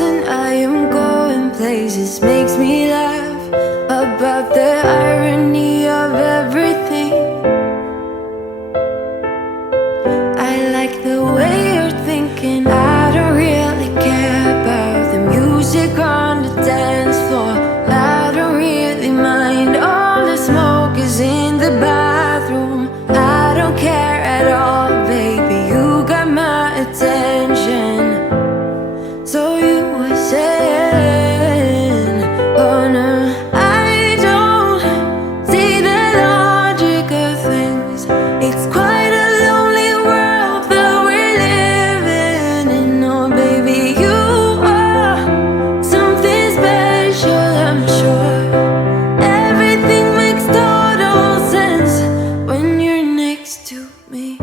and I am going places. Makes me laugh about the irony of everything. I like the way you're thinking. I don't really care about the music on the dance floor. I don't really mind. All the smoke is in the bathroom. I don't care at all, baby. You got my attention. So you were saying, oh no, I don't see the logic of things. It's quite a lonely world that we're living in. Oh baby, you are something special, I'm sure. Everything makes total sense when you're next to me.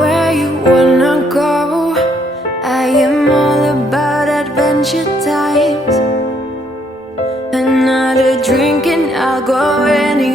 Where you wanna go? I am all about adventure times. Another drink and I'll go anywhere.